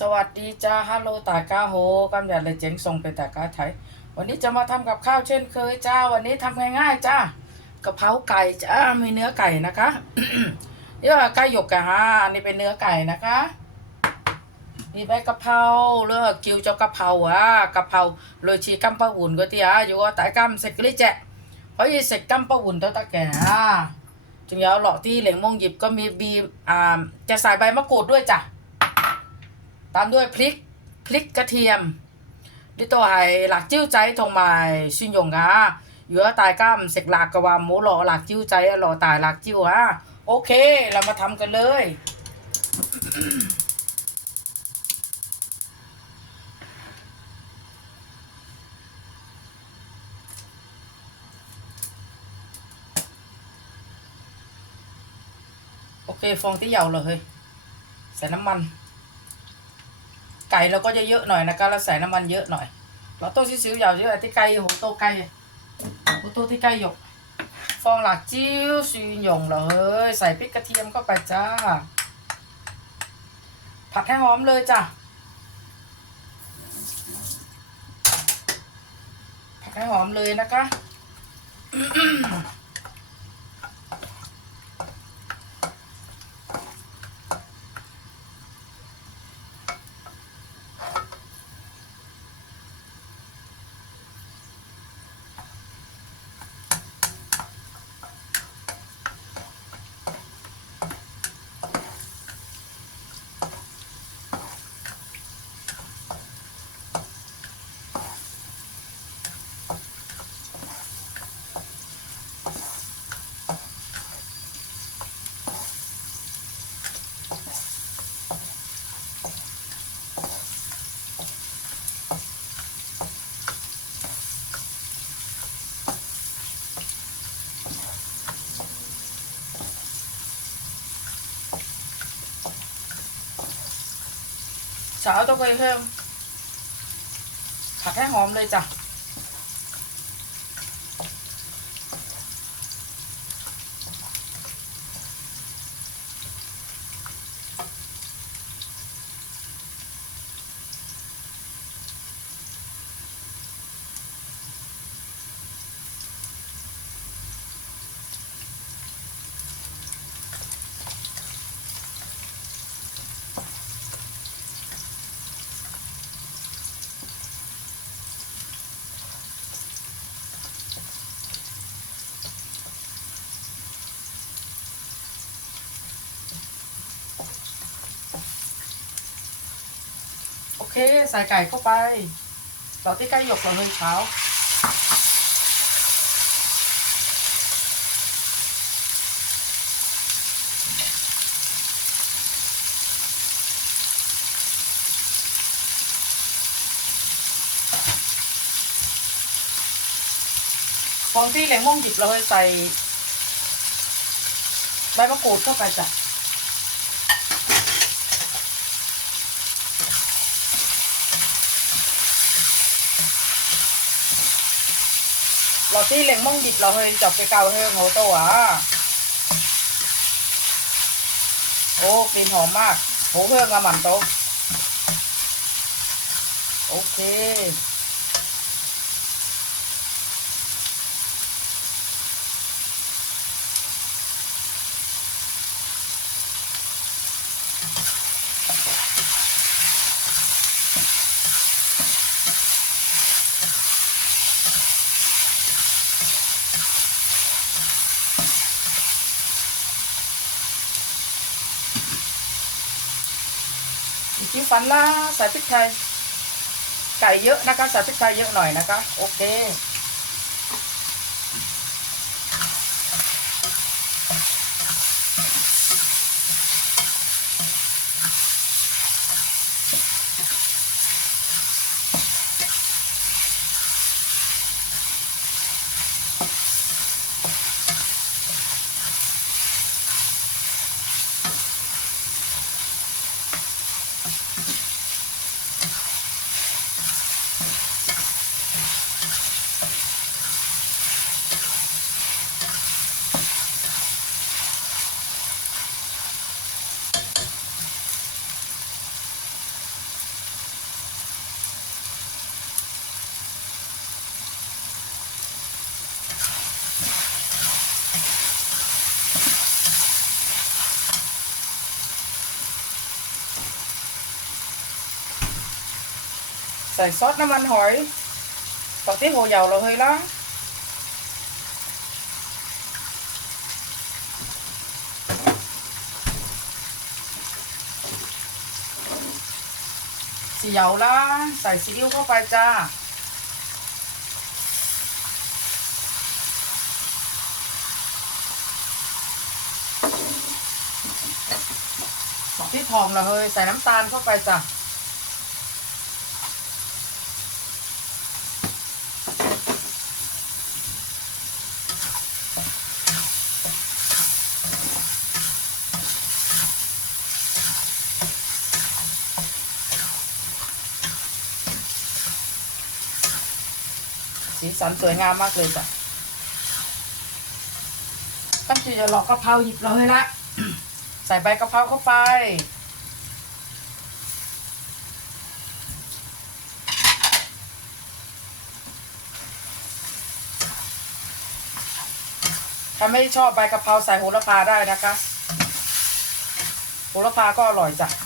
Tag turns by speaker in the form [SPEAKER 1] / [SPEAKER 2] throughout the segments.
[SPEAKER 1] สวัสดีจ้าฮัลโหลตาก้าโฮกำยัดเลยเจ๋งส่งไปตาก้าไทย วันนี้จะมาทำกับข้าวเช่นเคยจ้า วันนี้ทำง่ายๆจ้ากะเพราไก่จ้ามีเนื้อไก่นะคะนี่ว่าไก่หยกกะฮะอันนี้เป็นเนื้อไก่นะคะมีใบกะเพราเลือกกิวเจ้ากะเพราอะกะเพราโรยชีกัมปะหุ่นก็ที่อะอยู่ก็ tại cam sạch cái chẹ เพราะยี่เสกกัมปะหุ่นเท่าตาแก่อะจึงยาวหล่อที่เหลงมงหยิบก็มีบีอ่าจะใส่ใบมะกรูดด้วยจ้ะ ตามด้วยพริกพริกกระเทียมดิโตไฮหลักจิ้วใจทงไม้ชิ้นยงกะเยอะตายก้ามเสกหลักกระวามหมูหล่อหลักจิ้วใจหล่อตายหลักจิ้วฮะโอเค เรามาทำกันเลยโอเคฟองที่ยาวเลยใส่น้ำมัน ก่เราก็จะเยอะหน่อยนะคะแล้วใส่น้ำมันเยอะหน่อยเราต้มซิ้วๆยาเยอะที่ไก่หูโตไก่หูโตที่ไก่หยก ฟองหลักจิ้วซีหยงเลยใส่พริกกระเทียมเข้าไปจ้า ผัดให้หอมเลยจ้ะผัดให้หอมเลยนะคะ สาต้องไปเพิ่มผัดให้หอมเลยจ้ะ เคใส่ไก่เข้าไปต่อที่ไก่หยกเราเลยเช้าฟองที่เหลงม่วงหยิบเราเลยใส่ใบมะกรูดเข้าไปจ้ะ เราที่เหลงม่องดิบเราเฮยจับไปเกาเฮยโหตัวอะโอ้กลิ่นหอมมากโหเพื่อกอะหมันโตะโอเค อีกทีฟันละใส่พริกไทยไก่เยอะนะคะใส่พริกไทยเยอะหน่อยนะคะ โอเค ใส่ซอสน้ำมันหอยตอกที่ hồ dầu là hơi đó xì dầu đó xài xì yêu có phải cha บอกที่ทองละเฮ้ สีสันสวยงามมากเลยจ้ะตั้งใจจะหลอกกะเพราหยิบเลยละใส่ใบกะเพราเข้าไป ถ้าไม่ชอบใบกะเพราใส่โหระพาได้นะคะ โหระพาก็อร่อยจ้ะ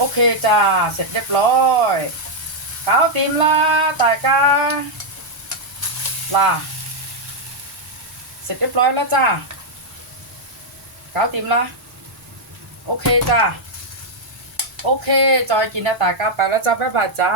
[SPEAKER 1] โอเคจ้า เสร็จเรียบร้อยก้าวตีมละตายกาล่ะเสร็จเรียบร้อยแล้วจ้าก้าวติมละโอเคจ้าโอเค จอยกินหน้าตากาไปแล้วจ้าบ๊ายบายจ้า